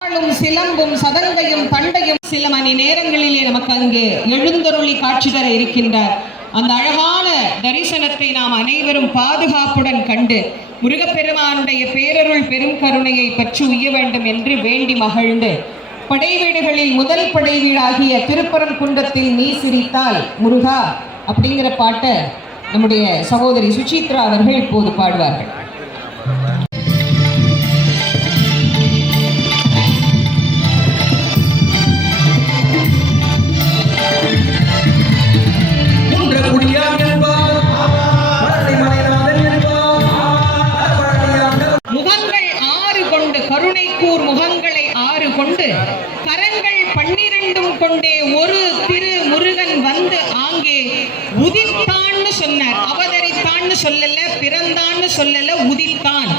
சிலம்பும் சதங்கையும் தண்டையும் சில மணி நேரங்களிலே நமக்கு அங்கே எழுந்தருளி காட்சி தர இருக்கின்றார். அந்த அழகான தரிசனத்தை நாம் அனைவரும் பாதுகாப்புடன் கண்டு முருகப்பெருமானுடைய பேரருள் பெரும் கருணையை பற்றி உய்ய வேண்டும் என்று வேண்டி மகிழ்ந்து படைவீடுகளில் முதல் படைவீடாகிய திருப்பரங்குன்றத்தில் நீ சிரித்தால் முருகா அப்படிங்கிற பாட்டை நம்முடைய சகோதரி சுசித்ரா அவர்கள் இப்போது பாடுவார்கள். கருணைக்கூர் முகங்களை 6 கொண்டு கரங்கள் 12 கொண்டே ஒரு திரு முருகன் வந்து ஆங்கே உதித்தான்னு சொன்னார். அவதரித்தான்னு சொல்லல, பிறந்தான்னு சொல்லல, உதித்தான்.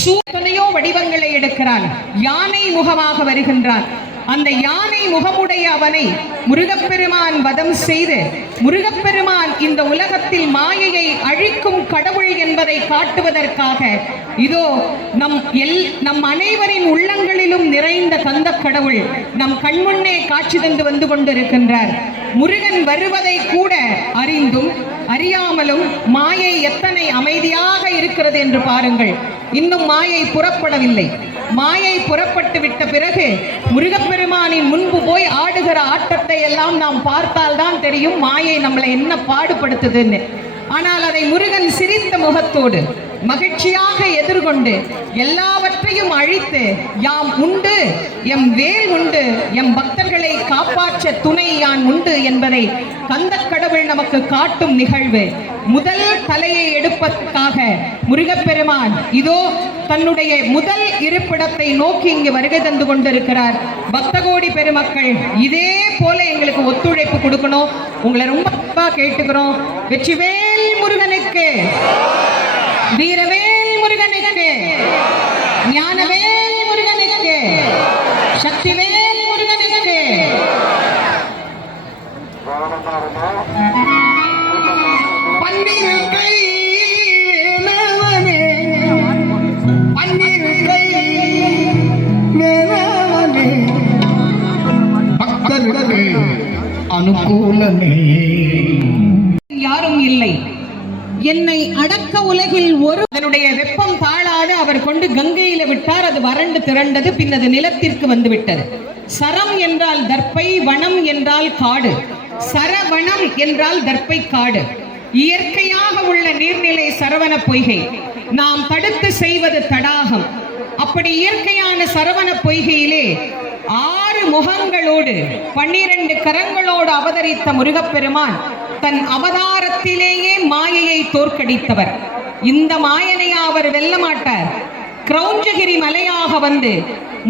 சூத்தனையோ வடிவங்களை எடுக்கிறான். யானை முகமாக வருகின்றான். அந்த யானை முகமுடைய அவனை முருகப்பெருமான் வதம் செய்து முருகப்பெருமான் இந்த உலகத்தில் மாயையை அழிக்கும் கடவுள் என்பதை காட்டுவதற்காக இதோ நம் அனைவரின் உள்ளங்களிலும் நிறைந்த கந்த கடவுள் நம் கண்முன்னே காட்சி தந்து வந்து கொண்டிருக்கின்றார். முருகன் வருவதை கூட அறிந்தும் அறியாமலும் மாயை எத்தனை அமைதியாக இருக்கிறது என்று பாருங்கள். இன்னும் மாயை புறப்படவில்லை. மாயை புறப்பட்டு விட்ட பிறகு முருகப்பெருமானின் முன்பு போய் ஆடுகிற ஆட்டத்தை எல்லாம் நாம் பார்த்தால்தான் தெரியும் மாயை நம்மளை என்ன பாடுபடுத்துதுன்னு. ஆனால் அதை முருகன் சிரித்த முகத்தோடு மகிழ்ச்சியாக எதிர்கொண்டு எல்லாவற்றையும் அழித்து யாம் உண்டு, எம் வேல் உண்டு, எம் பக்தர்களை காப்பாற்ற துணை யான் உண்டு என்பதை கந்த கடவுள் நமக்கு காட்டும் நிகழ்வு. முதல் தலையை எடுப்பதற்காக முருகப்பெருமான் இதோ தன்னுடைய முதல் இருப்பிடத்தை நோக்கி இங்கு வருகை தந்து கொண்டிருக்கிறார். பக்தகோடி பெருமக்கள் இதே போல எங்களுக்கு ஒத்துழைப்பு கொடுக்கணும். உங்களை ரொம்ப கேட்டுக்கிறோம். வெற்றிவேல் முருகனுக்கு, வீரவேல் முருகனுக்கு, ஞானவேல் முருகனுக்கு, சக்திவேல் முருகனுக்கு. பன்னிருக்கை வேலவனே, பன்னிருக்கை வேலவனே, பக்தர்களே அனுகூலமே. யாரும் இல்லை என்னை அடக்க உலகில் ஒரு அதனுடைய வெப்பம் தாழாது அவர் கொண்டு கங்கையில விட்டார். அது வறண்டு திரண்டது. பின்னது நிலத்திற்கு வந்து விட்டது. சரம் என்றால் தர்ப்பை, வனம் என்றால் காடு. சரவணம் என்றால் தர்ப்பை காடு. இயற்கையாக உள்ள நீர்நிலை சரவண பொய்கை. நாம் தடுத்து செய்வது தடாகம். அப்படி இயற்கையான சரவண பொய்கையிலே 6 முகங்களோடு 12 கரங்களோடு அவதரித்த முருகப்பெருமான் தன் அவதாரத்திலேயே மாயையை தோற்கடித்தவர். இந்த மாயனை அவர் வெல்ல மாட்டார். கிரௌஞ்சகிரி மலையாக வந்து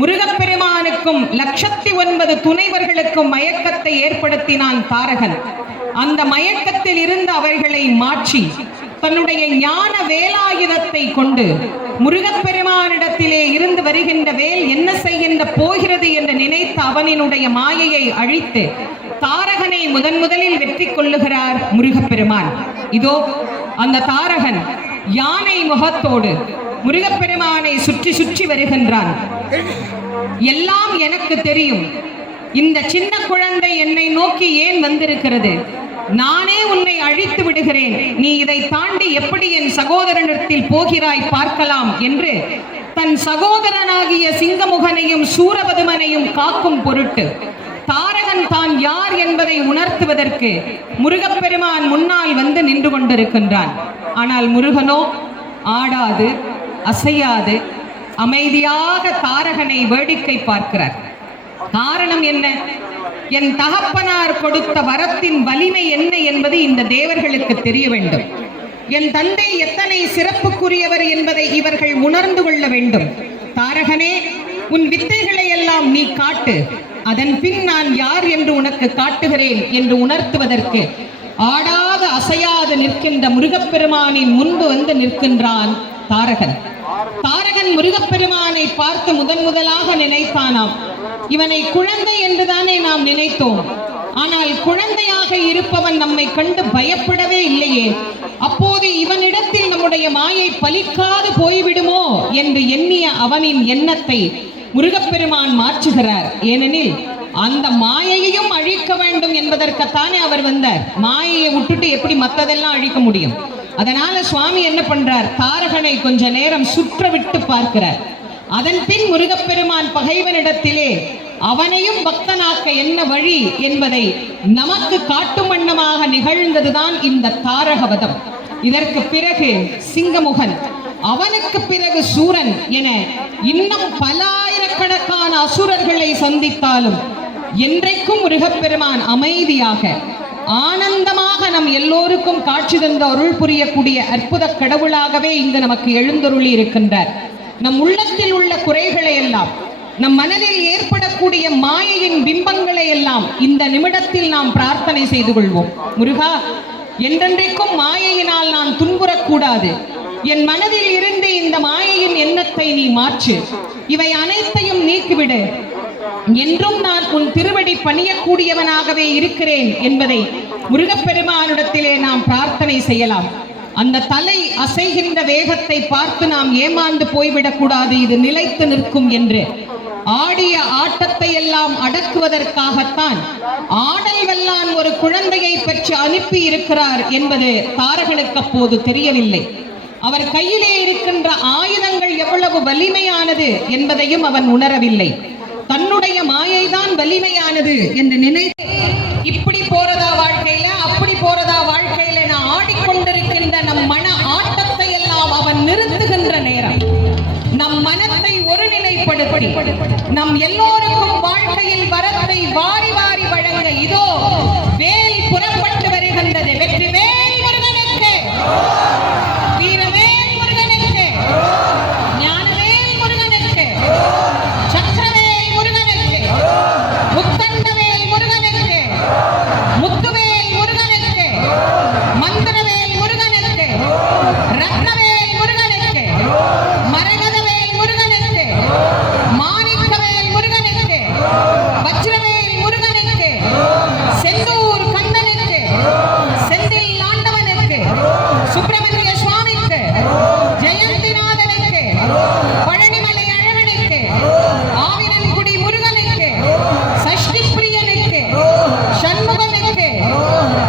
முருகப்பெருமானுக்கும் 109 துணைவர்களுக்கும் மயக்கத்தை ஏற்படுத்தினான் தாரகன். அந்த மயக்கத்தில் இருந்து அவர்களை மாற்றி தன்னுடைய ஞான வேலாயுதத்தை கொண்டு முருகப்பெருமானிடத்திலே இருந்து வருகின்ற வேல் என்ன செய்கின்ற போகிறது என்று நினைத்த அவனினுடைய மாயையை அழித்து தாரகனை முதலில் வெற்றி கொள்ளுகிறார் முருகப்பெருமான். இதோ அந்த தாரகன் யானை முகத்தோடு முருகப்பெருமானை சுற்றி சுற்றி வருகின்றான். எல்லாம் எனக்கு தெரியும். இந்த சின்ன குழந்தை என்னை நோக்கி ஏன் வந்திருக்கிறது? நானே உன்னை அழித்து விடுகிறேன். நீ இதை தாண்டி எப்படி என் சகோதரனிடத்தில் போகிறாய் பார்க்கலாம் என்று தன் சகோதரனாகிய சிங்கமுகனையும் சூரபதுமனையும் காக்கும் பொருட்டு தாரகன் தான் யார் என்பதை உணர்த்துவதற்கு முருகப்பெருமான் முன்னால் வந்து நின்று கொண்டிருக்கின்றான். ஆனால் முருகனோ ஆடாது அசையாது அமைதியாக தாரகனை வேடிக்கை பார்க்கிறார். காரணம் என்ன? என் தகப்பனார் கொடுத்த வரத்தின் வலிமை என்ன என்பது இந்த தேவர்களுக்கு தெரிய வேண்டும். என் தந்தை எத்தனை சிறப்புக்குரியவர் என்பதை இவர்கள் உணர்ந்து கொள்ள வேண்டும். தாரகனே, உன் வித்தைகளை எல்லாம் நீ காட்டு. அதன் பின் நான் யார் என்று உனக்கு காட்டுகிறேன் என்று உணர்த்துவதற்கு ஆடாத அசையாது நிற்கின்ற முருகப்பெருமானின் முன்பு வந்து நிற்கின்றான் தாரகன். தாரகன் முருகப்பெருமானை பார்த்து முதலாக நினைத்தானாம், இவனை குழந்தை என்றுதானே நாம் நினைத்தோம். ஆனால் குழந்தையாக இருப்பவன் நம்மை கண்டு பயப்படவே இல்லையே. அப்போது இவனிடத்தில் நம்முடைய மாயை பலிக்காது போய்விடுமோ என்று எண்ணிய அவனின் எண்ணத்தை முருகப்பெருமான் மாற்றுகிறார். ஏனெனில் அந்த மாயையையும் அழிக்க வேண்டும் என்பதற்குத்தானே அவர் வந்தார். மாயையை விட்டுட்டு எப்படி மற்றதெல்லாம் அழிக்க முடியும்? அதனால சுவாமி என்ன பண்றார், தாரகனை கொஞ்ச நேரம் சுற்ற விட்டு பார்க்கிறார். அதன் பின் முருகப்பெருமான் பகைவனிடத்திலே அவனையும் பக்தனாக்க என்ன வழி என்பதை நமக்கு காட்டும் வண்ணமாக நிகழ்ந்ததுதான் இந்த தாரகவதம். இதற்கு பிறகு சிங்கமுகன், அவனுக்கு பிறகு சூரன் என இன்னும் பல ஆயிரக்கணக்கான அசுரர்களை சந்தித்தாலும் என்றைக்கும் முருகப்பெருமான் அமைதியாக ஆனந்தமாக நம் எல்லோருக்கும் காட்சி தந்த அருள் புரியக்கூடிய அற்புத கடவுளாகவே இங்கு நமக்கு எழுந்தருளி இருக்கின்றார். நம் உள்ளத்தில் உள்ள குறைகளை எல்லாம், நம் மனதில் ஏற்படக்கூடிய மாயையின் பிம்பங்களை எல்லாம் இந்த நிமிடத்தில் நாம் பிரார்த்தனை செய்து கொள்வோம். முருகா, என்றென்றைக்கும் மாயையினால் நான் துன்புறக்கூடாது. என் மனதில் இருந்து இந்த மாயையின் எண்ணத்தை நீ மாற்று. இவை அனைத்தையும் நீக்கிவிடு. என்றும் நான் உன் திருவடி பணியக்கூடியவனாகவே இருக்கிறேன் என்பதை முருகப்பெருமானிடத்திலே நாம் பிரார்த்தனை செய்யலாம். அந்த தலை அசைகின்ற வேகத்தை பார்த்து நாம் ஏமாந்து போய்விடக்கூடாது, இது நிலைத்து நிற்கும் என்று. ஆடிய ஆட்டத்தை எல்லாம் அடக்குவதற்காகத்தான் ஆடல் வல்லான் ஒரு குழந்தையை பெற்று அனுப்பி இருக்கிறார் என்பது தாரகனுக்கு அப்போது தெரியவில்லை. அவர் கையிலே இருக்கின்ற ஆயுதங்கள் எவ்வளவு வலிமையானது என்பதையும் அவன் உணரவில்லை. தன்னுடைய மாயைதான் வலிமையானது என்று நினைத்து இப்படி போறதா வாழ்க்கையில, அப்படி போறதா வாழ்க்கையில நான் ஆடிக்கொண்டிருக்கின்ற நம் மன ஆட்டத்தை எல்லாம் அவன் நிறுத்துகின்ற நேரம், நம் மனத்தை ஒருநிலைப்படுத்தி நம் எல்லோருக்கும் வாழ்க்கையில் வரத்தை வாரி வாரி வழங்க இதோ வேல் புறப்பட்டு வருகின்றது. வெற்றி வேல் முருகனுக்கு, வீரவேல் முருகனுக்கு, ஞானவேல் முருகனுக்கு, சக்கரவேல் முருகனுக்கு, முத்தண்டவேல் முருகனுக்கு, முத்துவேல் முருகனுக்கு, மந்திரவேல் முருகனுக்கு, ரத்னவேல் முருகனுக்கு, மரகதவேல் முருகனுக்கு, மாணிக்கவேல் முருகனுக்கு, வஜ்ரவேல் முருகனுக்கு, செந்தூர் கண்ணனுக்கு, செந்தில் ஆண்டவனுக்கு, சுப்பிரமணிய சுவாமிக்கு, ஜெயந்திநாதனுக்கு, பழனிமலை அழகனுக்கு, ஆவினன்குடி முருகனுக்கு, சஷ்டி பிரியனுக்கு, சண்முகனுக்கு,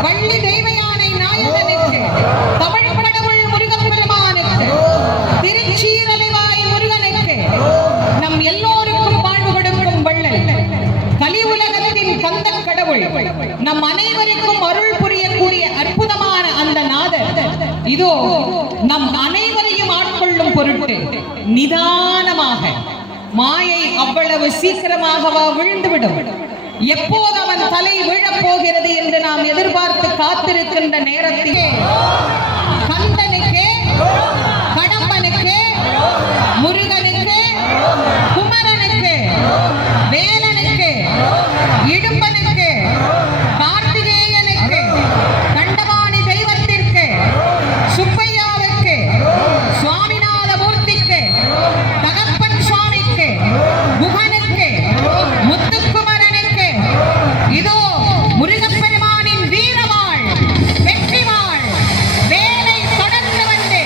வள்ளி தெய்வயானை நாயகனுக்கு, தமிழ் கடவுள் முருகப்பெருமானுக்கு, திருச்சீரலைவாய் முருகனுக்கு, நம் எல்லோருக்கும் வாழ்வு கொடுக்கும் வள்ளல் கலி உலகத்தின் கந்த கடவுள், நம் அனைவருக்கும் அருள் புரியக்கூடிய அற்புதமான அந்த நாதர் இதோ நம் அனைவரையும் ஆட்கொள்ளும் பொருட்டு நிதானமாக, மாயை அவ்வளவு சீக்கிரமாகவா விழுந்துவிடும்? எப்போது அவன் தலை விழப் போகிறது என்று நாம் எதிர்பார்த்து காத்திருக்கின்ற நேரத்திலே கந்தனுக்கு, கடம்பனுக்கு, முருகனுக்கு, குமரனுக்கு, வேலனுக்கு, இடும்பனுக்கு, கார்த்திகேயனுக்கு, தண்டபாணி தெய்வத்திற்கு, சுப்பையாவுக்கு, சுவாமிநாத மூர்த்திக்கு, தகப்பன் சுவாமிக்கு, குகனுக்கு, முத்துக்குமரனுக்கு இதோ முருகப்பெருமானின் வீரவாள், வெற்றிவாள், வேலை தொடர்ந்து வந்து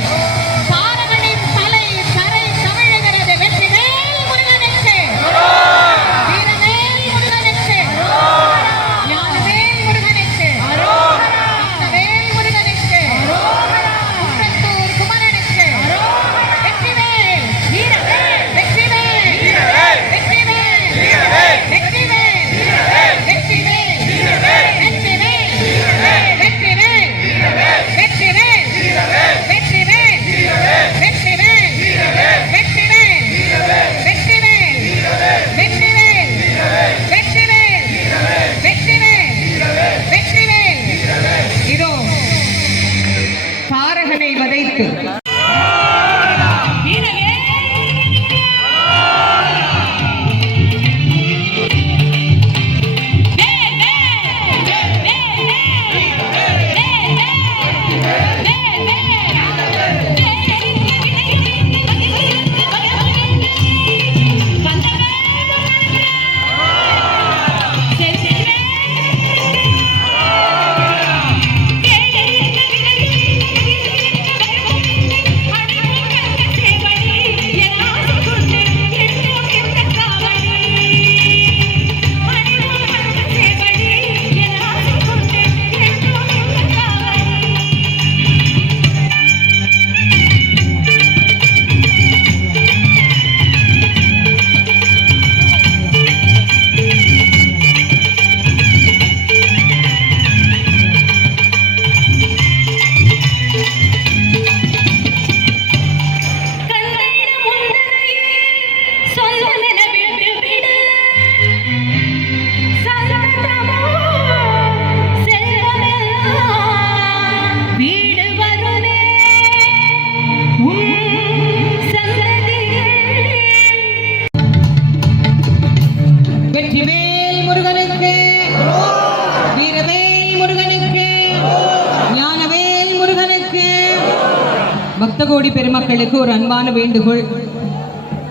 பக்த கோடி பெருமக்களுக்கு ஒரு அன்பான வேண்டுகோள்.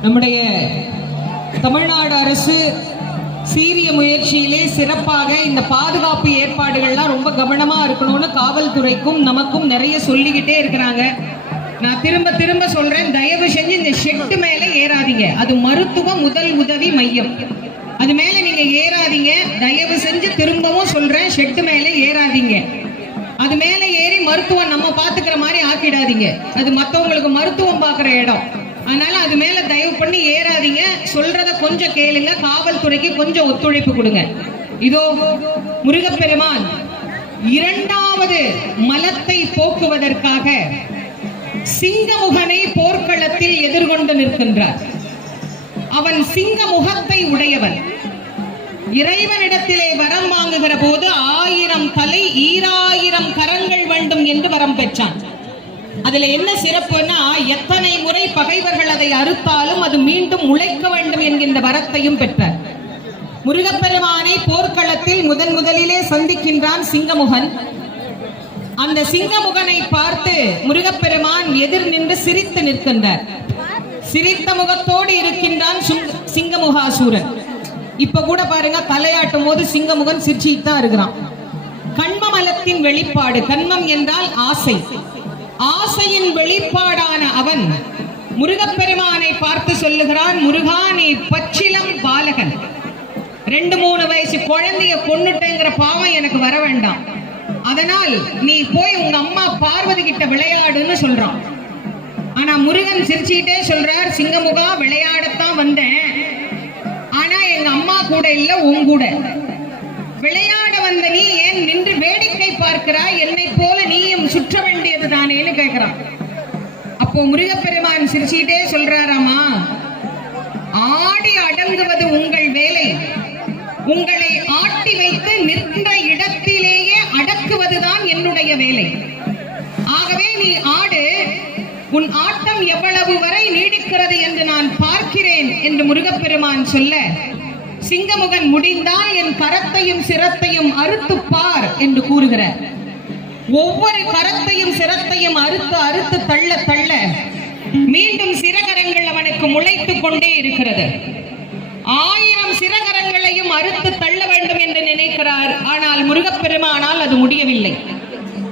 நம்முடைய தமிழ்நாடு அரசு சீரிய முயற்சியிலே சிறப்பாக இந்த பாதுகாப்பு ஏற்பாடுகள்லாம் ரொம்ப கவனமா இருக்கணும்னு காவல்துறைக்கும் நமக்கும் நிறைய சொல்லிக்கிட்டே இருக்கிறாங்க. நான் திரும்ப திரும்ப சொல்றேன், தயவு செஞ்சு இந்த ஷெட்டு மேல ஏறாதீங்க. அது மருத்துவ முதல் உதவி மையம், அது மேல நீங்க ஏறாதீங்க. தயவு செஞ்சு திரும்பவும் சொல்றேன், ஷெட்டு மேல ஏறாதீங்க. அது மேல ஏறி மருத்துவம் நம்ம பாத்துக்கிற மாதிரி ஆக்கிடாதீங்க. அது மத்தவங்களுக்கு மருத்துவம் பார்க்குற இடம். அதனால அது மேல தயவு பண்ணி ஏறாதீங்க. சொல்றத கொஞ்சம் கேளுங்க, காவல்துறைக்கு கொஞ்சம் ஒத்துழைப்பு கொடுங்க. இதோ முருகப்பெருமான் இரண்டாவது மலத்தை போக்குவதற்காக சிங்கமுகனை போர்க்களத்தில் எதிர்கொண்டு நிற்கின்றார். அவன் சிங்க முகத்தை உடையவன். இறைவனிடத்திலே வரம் வாங்குகிற போது 1000 தலை 2000 கரங்கள் வேண்டும் என்று வரம் பெற்றான். அதுல என்ன சிறப்புன்னா, எத்தனை முறை பகைவர்கள் அதை அறுத்தாலும் அது மீண்டும் முளைக்க வேண்டும் என்கின்ற வரத்தையும் பெற்றார். முருகப்பெருமானை போர்க்களத்தில் முதலிலே சந்திக்கின்றான் சிங்கமுகன். அந்த சிங்கமுகனை பார்த்து முருகப்பெருமான் எதிர் நின்று சிரித்து நிற்கின்றார். சிரித்த முகத்தோடு இருக்கின்றான் சிங்கமுகாசூரன். இப்ப கூட பாருங்க, தலையாட்டும் போது சிங்கமுகன் சிரிச்சிட்டு தான் இருக்கிறான். கண்மமலத்தின் வெளிப்பாடு. கண்மம் என்றால் ஆசை. ஆசையின் வெளிப்பாடான அவன் முருகப்பெருமானை பார்த்து சொல்லுகிறான், முருகா, நீ பச்சிலம் பாலகன், 2-3 வயசு குழந்தைய கொன்னுட்டேங்கிற பாவம் எனக்கு வர வேண்டாம். அதனால் நீ போய் உங்க அம்மா பார்வதி கிட்ட விளையாடுன்னு சொல்றான். ஆனா முருகன் சிரிச்சுக்கிட்டே சொல்றார், சிங்கமுகா, விளையாடத்தான் வந்தேன், ஆனா எங்க அம்மா கூட இல்ல, உன் கூட. விளையாட வந்த நீ ஏன் நின்று வேடிக்கை பார்க்கிறாய்? என்னை போல நீயும் சுற்ற வேண்டியது தானேன்னு கேட்கிறான். அப்போ முருகப்பெருமான் சிரிச்சுக்கிட்டே சொல்றாராமா, ஆடி அடங்குவது உங்கள் வேலை, உங்களை ஆட்டி வைத்து நின்ற இடத்திலேயே அடக்குவதுதான் என்னுடைய வேலை. ஆகவே நீ ஆடு, உன் ஆட்டம் எவ்வளவு வரை நீடிக்கிறது என்று நான் பார்க்கிறேன் என்று முருகப்பெருமான் சொல்ல, சிங்கமுகன் முடிந்தால் என் கரத்தையும் சிரத்தையும் அறுத்து பார் என்று கூறுகிறார். ஒவ்வொரு கரத்தையும் சிரத்தையும் அறுத்து அறுத்து தள்ள தள்ள மீண்டும் சிரகரங்கள் அவனுக்கு முளைத்துக் கொண்டே இருக்கிறது. 1000 சிரகரங்களையும் அறுத்து தள்ள வேண்டும் என்று நினைக்கிறார். ஆனால் முருகப்பெருமானால் அது முடியவில்லை.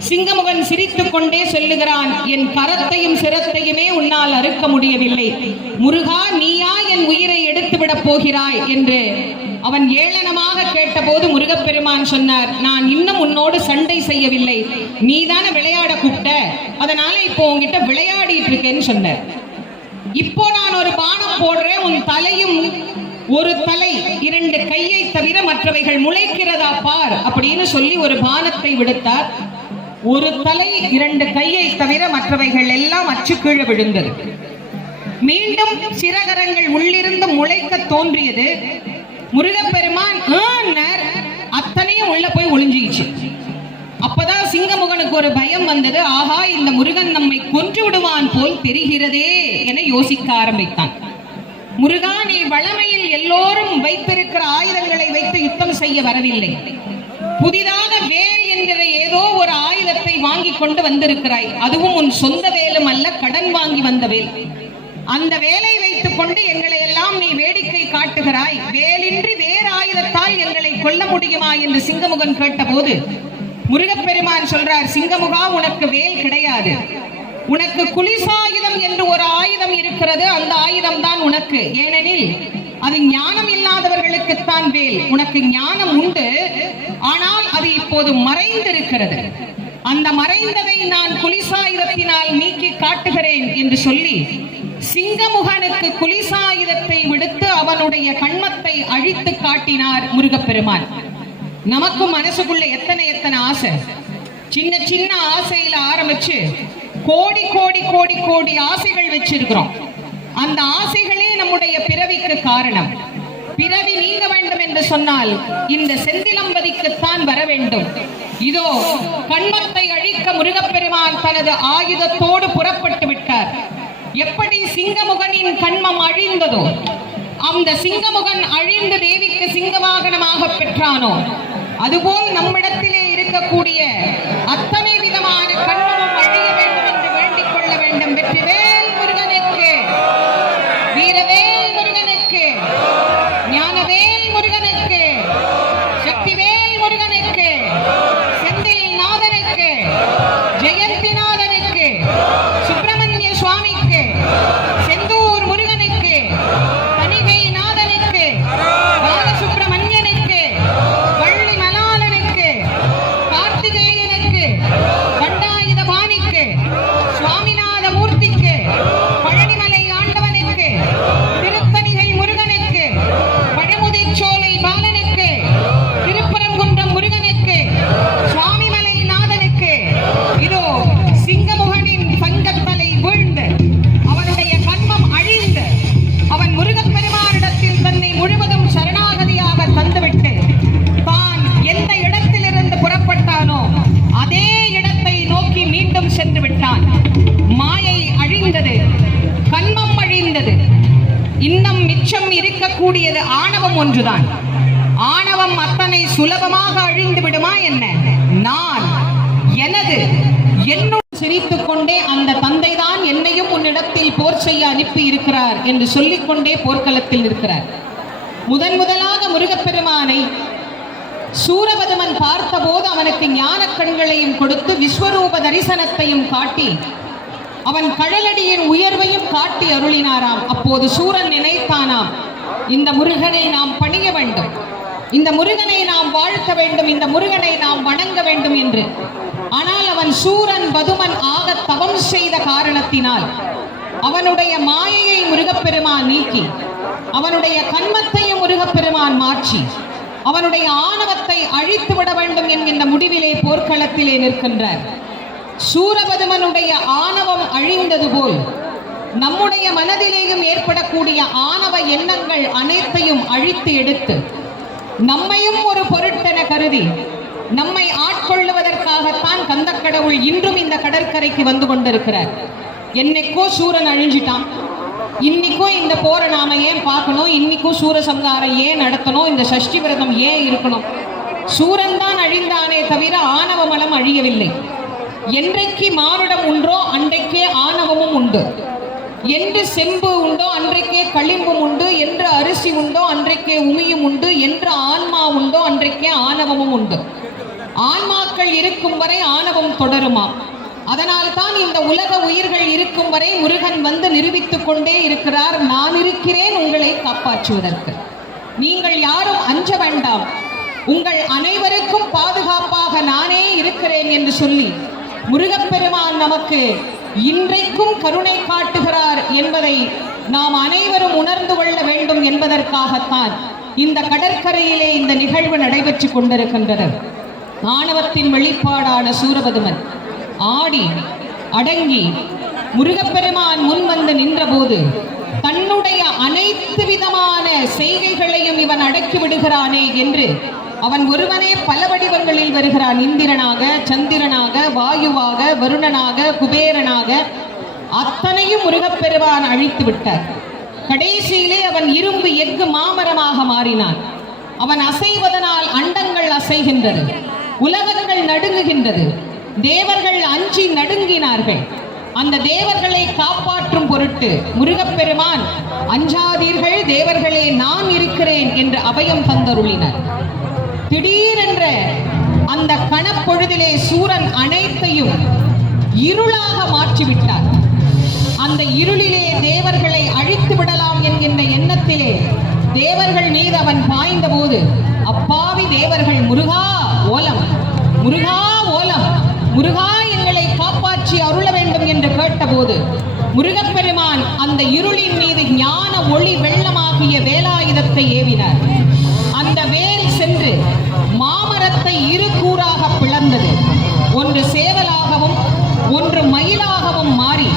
சிங்கமுகன் சிரித்துக் கொண்டே சொல்லுகிறான், என் கரத்தையும் சிரத்தையுமே உன்னால் அறுக்க முடியவில்லை. முருகா, நீயா என் உயிரை எடுத்து விடப் போகிறாய் என்று அவன் ஏளனமாக கேட்டபோது முருகப்பெருமான் சொன்னார், நான் இன்னும் உன்னோடு சண்டை செய்யவில்லை, நீதான விளையாட கூப்பிட்ட, அதனால இப்போ உன்கிட்ட விளையாடிட்டு இருக்கேன்னு சொன்னார். இப்போ நான் ஒரு பானம் போடுறேன், உன் தலையும் ஒரு தலை 2 கையை தவிர மற்றவைகள் முளைக்கிறதா பார் அப்படின்னு சொல்லி ஒரு பானத்தை விடுத்தார். ஒரு தலை 2 கையை தவிர மற்றவைகள் எல்லாம் அச்சு கீழே விழுந்தது. மீண்டும் சிரகரங்கள் உள்ளிருந்து முளைக்க தோன்றியது. முருகப்பெருமான் அத்தனையும் உள்ள போய் ஒளிஞ்சிச்சு. அப்பதான் சிங்கமுகனுக்கு ஒரு பயம் வந்தது. ஆஹா, இந்த முருகன் நம்மை கொன்று விடுவான் போல் தெரிகிறதே என யோசிக்க ஆரம்பித்தான். முருகா, நீ வளமையில் எல்லோரும் வைத்திருக்கிற ஆயுதங்களை வைத்து யுத்தம் செய்ய வரவில்லை. புதிதாக வேல் என்கிற ஏதோ ஒரு ஆயுதத்தை வாங்கி கொண்டு வந்திருக்கிறாய். அதுவும் உன் சொந்த வேலும் அல்ல, கடன் வாங்கி வந்த வேல். அந்த வேலை வைத்துக் கொண்டு எங்களை எல்லாம் நீ வேடிக்கை காட்டுகிறாய். வேலின்றி வேறு ஆயுதத்தால் எங்களை கொல்ல முடியுமா என்று சிங்கமுகன் கேட்டபோது முருகப்பெருமான் சொல்றார், சிங்கமுகா, உனக்கு வேல் கிடையாது, உனக்கு குலிசாயுதம் என்று ஒரு ஆயுதம் இருக்கிறது. அந்த ஆயுதம் தான் உனக்கு. ஏனெனில் அது ஞானம் இல்லாதவர்களுக்குத்தான் வேல். உனக்கு ஞானம் உண்டு, ஆனால் அது இப்போது மறைந்திருக்கிறது. அந்த மறைந்ததை நான் குலிசாயுதத்தினால் நீக்கி காட்டுகிறேன் என்று சொல்லி சிங்கமுகனுக்கு குலிசாயுதத்தை விடுத்து அவனுடைய கண்மத்தை அழித்து காட்டினார் முருகப்பெருமான். நமக்கும் மனசுக்குள்ள எத்தனை ஆசை, சின்ன சின்ன ஆசையில ஆரம்பிச்சு கோடி கோடி கோடி கோடி ஆசைகள் வச்சிருக்கிறோம். அந்த ஆசைகளே நம்முடைய பிறவிக்கு காரணம். பிறவி நீங்க வேண்டும் என்று சொன்னால் இந்த செந்திலம்பதிக்குத்தான் வர வேண்டும். இதோ கண்மத்தை அழிக்க முருகப்பெருமான் தனது ஆயுதத்தோடு புறப்பட்டு விட்டார். எப்படி சிங்கமுகனின் கண்மம் அழிந்ததோ, அந்த சிங்கமுகன் அழிந்து தேவிக்கு சிங்கவாகனமாக பெற்றானோ, அதுபோல் நம்மிடத்திலே இருக்கக்கூடிய அத்தனை விதமான கண்மமும் அழிய வேண்டும் என்று வேண்டிக் கொள்ள வேண்டும். ஒன்றுதான். ஆணவம் அத்தனை சுலபமாக அழிந்து விடுமா என்ன? நான் எனது என்னுடன் சிரித்துக் கொண்டே அந்த தந்தைதான் என்னையும் உன்னிடத்தில் போர் செய்ய அனுப்பி இருக்கிறார் என்று சொல்லிக்கொண்டே போர்க்களத்தில் இருக்கிறார். முதலாக முருகப்பெருமானை சூரபதுமன் பார்த்தபோது அவனுக்கு ஞான கண்களையும் கொடுத்து விஸ்வரூப தரிசனத்தையும் காட்டி அவன் கடலடியின் உயர்வையும் காட்டி அருளினாராம். அப்போது சூரன் நினைத்தானாம், இந்த முருகனை நாம் பணிய வேண்டும், இந்த முருகனை நாம் வாழ்த்த வேண்டும், இந்த முருகனை நாம் வணங்க வேண்டும் என்று. ஆனால் அவன் சூரன் பதுமன் ஆக தவம் செய்த காரணத்தினால் அவனுடைய மாயையை முருகப்பெருமான் நீக்கி அவனுடைய கன்மத்தையும் முருகப்பெருமான் மாற்றி அவனுடைய ஆணவத்தை அழித்து விட வேண்டும் என்கின்ற முடிவிலே போர்க்களத்திலே நிற்கின்றார். சூரபதுமனுடைய ஆணவம் அழிந்தது போல் நம்முடைய மனதிலேயும் ஏற்படக்கூடிய ஆணவ எண்ணங்கள் அனைத்தையும் அழித்து எடுத்து நம்மையும் ஒரு பொருட்டென கருதி நம்மை ஆட்கொள்ளுவதற்காகத்தான் கந்தக்கடவுள் இன்றும் இந்த கடற்கரைக்கு வந்து கொண்டிருக்கிறார். என்னைக்கோ சூரன் அழிஞ்சிட்டான், இன்னைக்கும் இந்த போரை நாம ஏன் பார்க்கணும், இன்னைக்கும் சூரசம்ஹாரம் ஏன் நடத்தணும், இந்த சஷ்டி விரதம் ஏன் இருக்கணும்? சூரன் தான் அழிந்தானே தவிர ஆணவ மலம் அழியவில்லை. என்றைக்கு மானுடம் உண்டோ அன்றைக்கே ஆணவமும் உண்டு, என்று செம்பு உண்டோ அன்றைக்கே களிம்பும் உண்டு, என்று அரிசி உண்டோ அன்றைக்கே உமியும் உண்டு, என்று ஆன்மா உண்டோ அன்றைக்கே ஆணவமும் உண்டு. ஆன்மாக்கள் இருக்கும் வரை ஆணவம் தொடருமா? அதனால் தான் இந்த உலக உயிர்கள் இருக்கும் வரை முருகன் வந்து நிரூபித்துக் கொண்டே இருக்கிறார், நான் இருக்கிறேன் உங்களை காப்பாற்றுவதற்கு, நீங்கள் யாரும் அஞ்ச வேண்டாம், உங்கள் அனைவருக்கும் பாதுகாப்பாக நானே இருக்கிறேன் என்று சொல்லி முருகப்பெருமான் நமக்கு இன்றைக்கும் கருணை காட்டுகிறார் என்பதை நாம் அனைவரும் உணர்ந்து கொள்ள வேண்டும் என்பதற்காகத்தான் இந்த கடற்கரையிலே இந்த நிகழ்வு நடைபெற்று கொண்டிருக்கின்றது. ஆணவத்தின் வெளிப்பாடான சூரபதுமன் ஆடி அடங்கி முருகப்பெருமான் முன் வந்து நின்றபோது தன்னுடைய அனைத்து விதமான செய்கைகளையும் இவன் அடக்கி விடுகிறானே என்று அவன் ஒருவனே பல வடிவங்களில் வருகிறான். இந்திரனாக, சந்திரனாக, வாயுவாக, வருணனாக, குபேரனாக அத்தனையும் முருகப்பெருமான் அழித்து விட்டார். கடைசியிலே அவன் இரும்பு எஃகு மாமரமாக மாறினான். அவன் அசைவதனால் அண்டங்கள் அசைகின்றது, உலகங்கள் நடுங்குகின்றது, தேவர்கள் அஞ்சி நடுங்கினார்கள். அந்த தேவர்களை காப்பாற்றும் பொருட்டு முருகப்பெருமான் அஞ்சாதீர்கள் தேவர்களே, நான் இருக்கிறேன் என்று அபயம் தந்தருளினார். திடீரென்ற அந்த கணப்பொழுதிலே சூரன் அனைத்தையும் இருளாக மாற்றிவிட்டார். அந்த இருளிலே தேவர்களை அழித்து விடலாம் என்கின்ற எண்ணத்திலே தேவர்கள் மீது அவன் பாய்ந்த போது அப்பாவி தேவர்கள் முருகா ஓலம், முருகா ஓலம், முருகா எங்களை காப்பாற்றி அருள வேண்டும் என்று கேட்டபோது முருகப்பெருமான் அந்த இருளின் மீது ஞான ஒளி வெள்ளமாகிய வேலாயுதத்தை ஏவினார். அந்த வேல் சென்று மாமரத்தை இரு கூறாக பிளந்தது. ஒன்று சேவலாகவும் ஒன்று மயிலாகவும் மாறி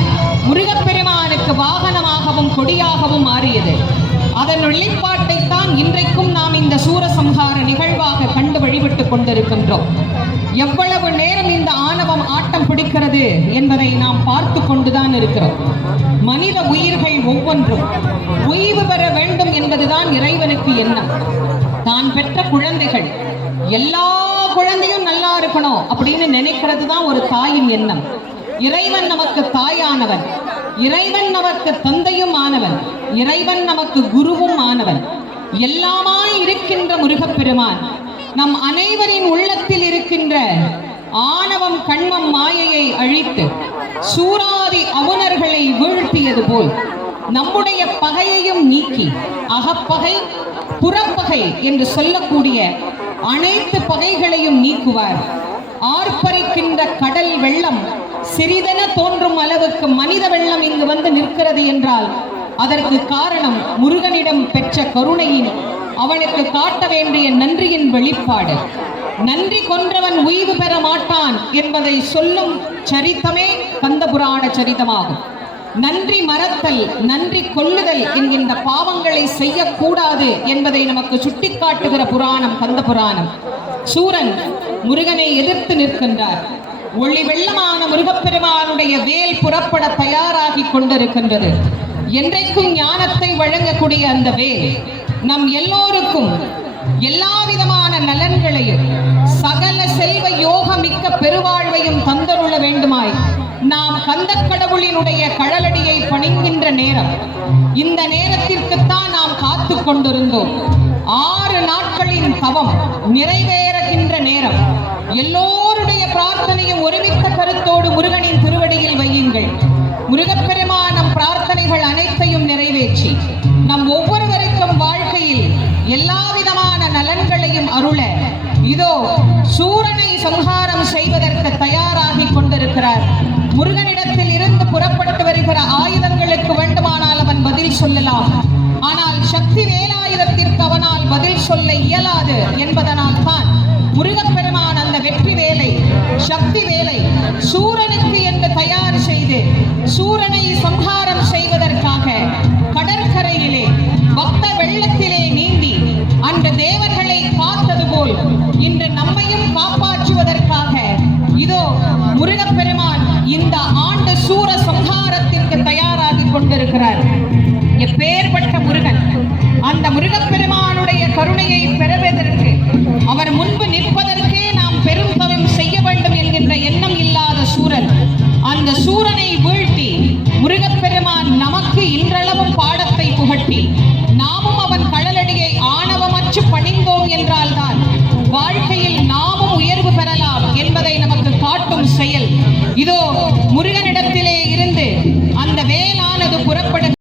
முருகப்பெருமானுக்கு வாகனமாகவும் கொடியாகவும் மாறியது. அதன் வெளிப்பாட்டை தான் இன்றைக்கும் நாம் இந்த சூரசம்ஹார நிகழ்வாக கண்டு வழிபட்டுக் கொண்டிருக்கின்றோம். எவ்வளவு நேரம் இந்த ஆணவம் ஆட்டம் பிடிக்கிறது என்பதை நாம் பார்த்து கொண்டுதான் இருக்கிறோம். மனித உயிர்கள் ஒவ்வொன்றும் ஓய்வு பெற வேண்டும் என்பதுதான் இறைவனுக்கு எண்ணம். தான் பெற்ற குழந்தைகள் எல்லா குழந்தையும் நல்லா இருக்கணும் அப்படின்னு நினைக்கிறது தான் ஒரு தாயின் எண்ணம். இறைவன் நமக்கு தாயானவன், இறைவன் நமக்கு தந்தையும் ஆனவன், இறைவன் நமக்கு குருவும் ஆனவன், எல்லாமாய் இருக்கின்ற முருகப்பெருமான் நம் அனைவரின் உள்ளத்தில் இருக்கின்ற ஆணவம் கண்மம் மாயையை அழித்து சூராதி அவுணர்களை வீழ்த்தியது போல் நம்முடைய பகையையும் நீக்கி அகப்பகை புறப்பகை என்று சொல்லக்கூடிய அனைத்து பகைகளையும் நீக்குவார். ஆர்ப்பரிக்கின்ற கடல் வெள்ளம் சிறிதென தோன்றும் அளவுக்கு மனித வெள்ளம் இங்கு வந்து நிற்கிறது என்றால் அதற்கு காரணம் முருகனிடம் பெற்ற கருணையின், அவனுக்கு காட்ட வேண்டிய நன்றியின் வெளிப்பாடு. நன்றி கொன்றவன் ஓய்வு பெற மாட்டான் என்பதை சொல்லும் சரித்தமே கந்தபுராண சரிதமாகும். நன்றி மறத்தல், நன்றி கொள்ளுதல் என்கின்ற பாவங்களை செய்யக்கூடாது என்பதை நமக்கு சுட்டிக்காட்டுகிற புராணம் கந்த புராணம். சூரன் முருகனை எதிர்த்து நிற்கின்றார். ஒளி வெள்ளமான முருகப்பெருமானுடைய வேல் புறப்பட தயாராகி கொண்டிருக்கின்றது. என்றைக்கும் ஞானத்தை வழங்கக்கூடிய அந்த வேல் நம் எல்லோருக்கும் எல்லா விதமான நலன்களையும் சகல செல்வ யோகமிக்க பெருவாழ்வையும் தந்தருள வேண்டுமாய் நாம் கந்தக் கடவுளினுடைய கழலடியை பணிகின்ற நேரம். இந்த நேரத்திற்குத்தான் நாம் காத்து கொண்டிருந்தோம். 6 நாட்களின் தவம் நிறைவேறுகின்ற நேரம். எல்லோருடைய பிரார்த்தனையும் ஒருமித்த கருத்தோடு முருகனின் திருவடியில் வையுங்கள். முருகப்பெருமான் நம் பிரார்த்தனைகள் அனைத்தையும் நிறைவேற்றி நம் ஒவ்வொருவருக்கும் வாழ்க்கையில் எல்லா விதமான நலன்களையும் அருள இதோ சூரனை சம்ஹாரம் செய்வதற்கு தயாராகி கொண்டிருக்கிறார். முருகனிடத்தில் இருந்து புறப்பட்டு வருகிற ஆயுதங்களுக்கு வேண்டுமானால் அவன் பதில் சொல்லலாம். ஆனால் சக்தி வேலாயுதத்திற்கு அவனால் பதில் சொல்ல இயலாது என்பதனால் தான் முருகப்பெருமான் அந்த வெற்றி வேலை, சக்தி வேலை சூரனுக்கு என்று தயார் செய்து சூரனை சம்ஹாரம் செய்வதற்காக கடற்கரையிலே பக்த வெள்ளத்திலே நீந்தி அந்த தேவர்களை காத்தது போல் இன்று நம்மையும் காப்பாற்றுவதற்காக இதோ முருகப்பெருமான் இந்த ஆண்டு சூர சம்ஹாரத்திற்கு தயாராகி கொண்டிருக்கிறார். எப்பேற்பட்ட முருகன்! அந்த முருகப்பெருமானுடைய கருணையை பெறுவதற்கு அவர் முன்பு நிற்பதற்கே நாம் பெரும் தவம் செய்ய வேண்டும் என்கின்ற எண்ணம் இல்லாத சூரன், அந்த சூரனை வீழ்த்தி முருகப்பெருமான் நமக்கு இன்றளவும் பாடத்தை புகட்டி நாமும் அவன் கழலடியை ஆணவமற்று பணிந்தோம் என்றால்தான் வாழ்க்கையில் நாமும் உயர்வு பெறலாம் என்பதை நமக்கு காட்டும் செயல். இதோ முருகனிடத்திலே இருந்து அந்த வேலானது புறப்படும்.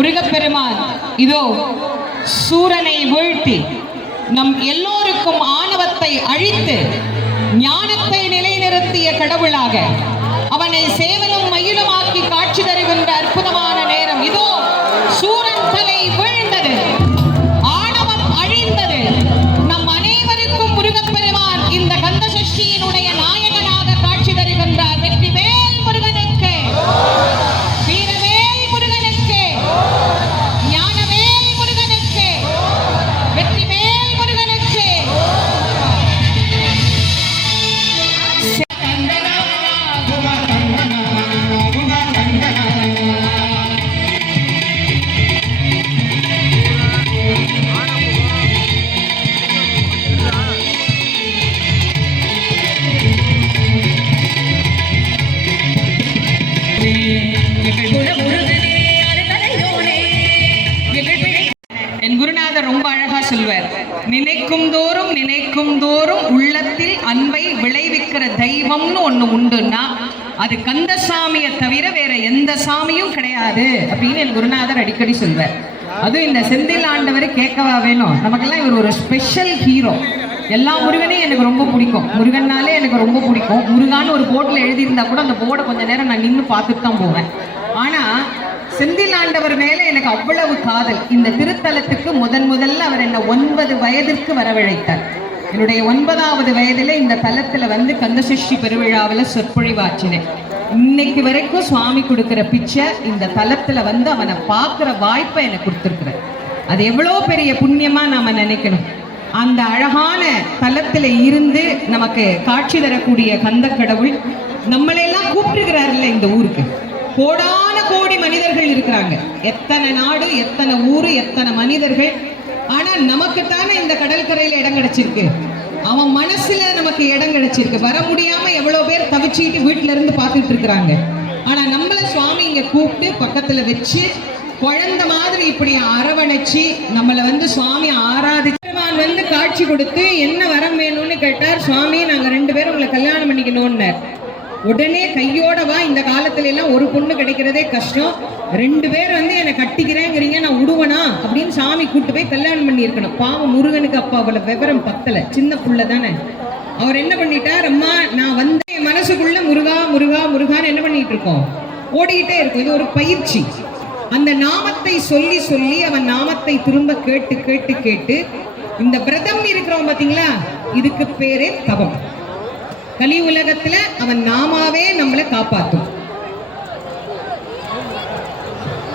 முருகப்பெருமான் இதோ சூரனை வீழ்த்தி நம் எல்லோருக்கும் ஆணவத்தை அழித்து ஞானத்தை நிலைநிறுத்திய கடவுளாக அவனை சேவலும் மயிலுமாக்கி காட்சி தருகின்ற அற்புதமான நேரம். இதோ சூரன் தலை வீழ்ந்தது, ஆணவம் அழிந்தது. நம் அனைவருக்கும் முருகப்பெருமான் இந்த கந்த சஷ்டியினுடைய நாயகனாக காட்சி தருகின்றார். வெற்றிவேல் முருகனுக்கு, வீரவேல் முருகனுக்கு, ஞானவேல் முருகனுக்கு, வெற்றிவேல் முருகனுக்கு. என் குருநாதர் ரொம்ப அழகா சொல்வார், நினைக்கும் தோறும் உள்ளத்தில் அன்பை விளைவிக்கிற தெய்வம்னு ஒண்ணு உண்டுன்னா அது கந்தசாமியை தவிர வேற எந்த சாமியும் கிடையாது அப்படின்னு என் குருநாதர் அடிக்கடி சொல்வார். அதுவும் இந்த செந்தில் ஆண்டவர் கேட்கவா வேணும், நமக்கெல்லாம் இவர் ஒரு ஸ்பெஷல் ஹீரோ. எல்லா முருகனையும் எனக்கு ரொம்ப பிடிக்கும், முருகன்னாலே எனக்கு ரொம்ப பிடிக்கும். முருகான்னு ஒரு போர்டில் எழுதியிருந்தா கூட அந்த போர்டை கொஞ்ச நேரம் நான் நின்று பார்த்துட்டு தான் போவேன். ஆனா செந்தில் ஆண்டவர் மேல எனக்கு அவ்வளவு காதல். இந்த திருத்தலத்துக்கு முதல்ல அவர் என்ன 9 வயதிற்கு வரவழைத்தார். என்னுடைய 9வது வயதில் இந்த தலத்துல வந்து கந்தசஷ்டி பெருவிழாவில் சொற்பொழிவாற்றினேன். இன்னைக்கு வரைக்கும் சுவாமி கொடுக்கிற பிச்சை இந்த தலத்துல வந்து அவனை பார்க்குற வாய்ப்பை எனக்கு கொடுத்துருக்குறார். அது எவ்வளோ பெரிய புண்ணியமா நாம நினைக்கணும். அந்த அழகான தலத்துல இருந்து நமக்கு காட்சி தரக்கூடிய கந்த கடவுள் நம்மளையெல்லாம் கூப்பிட்டுருக்கிறாருல்ல இந்த ஊருக்கு. கோடான கோடி மனிதர்கள் இருக்கிறாங்க, எத்தனை நாடு, எத்தனை ஊரு, எத்தனை மனிதர்கள். ஆனா நமக்குத்தானே இந்த கடற்கரையில இடம் கிடைச்சிருக்கு, அவன் மனசுல நமக்கு இடம் கிடைச்சிருக்கு. வர முடியாம எவ்வளவு பேர் தவிச்சுக்கிட்டு வீட்டுல இருந்து பார்த்துட்டு இருக்கிறாங்க. ஆனா நம்மள சுவாமி இங்க கூப்பிட்டு பக்கத்துல வச்சு குழந்தை மாதிரி இப்படி அரவணைச்சு நம்மளை வந்து சுவாமி ஆராதிச்சிருவான். வந்து காட்சி கொடுத்து என்ன வரம் வேணும்னு கேட்டார். சுவாமி நாங்க 2 பேரும் உங்களை கல்யாணம் பண்ணிக்கணும்னார். உடனே கையோட வா, இந்த காலத்துல எல்லாம் ஒரு பொண்ணு கிடைக்கிறதே கஷ்டம், 2 பேர் வந்து என்னை கட்டிக்கிறேங்கிறீங்க, நான் விடுவனா அப்படின்னு சாமி கூட்டு போய் கல்யாணம் பண்ணி இருக்கணும். பாவம் முருகனுக்கு அப்பா அவளை விவரம் பத்தல, சின்ன புள்ள தானே. அவர் என்ன பண்ணிட்டார், அம்மா நான் வந்து என் மனசுக்குள்ள முருகா முருகா முருகான்னு என்ன பண்ணிட்டு இருக்கோம், ஓடிக்கிட்டே இருக்கும். இது ஒரு பயிற்சி. அந்த நாமத்தை சொல்லி சொல்லி அவன் நாமத்தை திரும்ப கேட்டு கேட்டு கேட்டு இந்த விரதம் இருக்கிறோம் பாத்தீங்களா, இதுக்கு பேரே தவம். கலி உலகத்துல அவன் நாமாவே நம்மளை காப்பாற்றும்.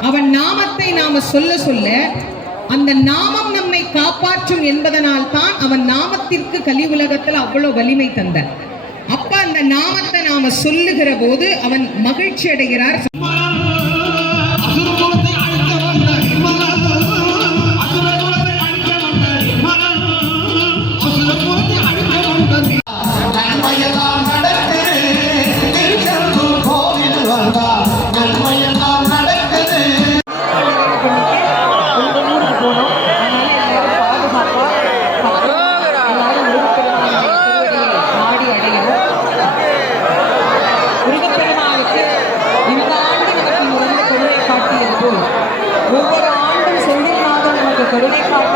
அவன் நாமத்தை நாம சொல்ல சொல்ல அந்த நாமம் நம்மை காப்பாற்றும் என்பதனால் தான் அவன் நாமத்திற்கு கலி உலகத்தில் அவ்வளவு வலிமை தந்த. அப்ப அந்த நாமத்தை நாம சொல்லுகிற போது அவன் மகிழ்ச்சி அடைகிறார். ஒவ்வொரு ஆண்டும் செந்தில்நாதன் நமக்கு கருணை காட்டி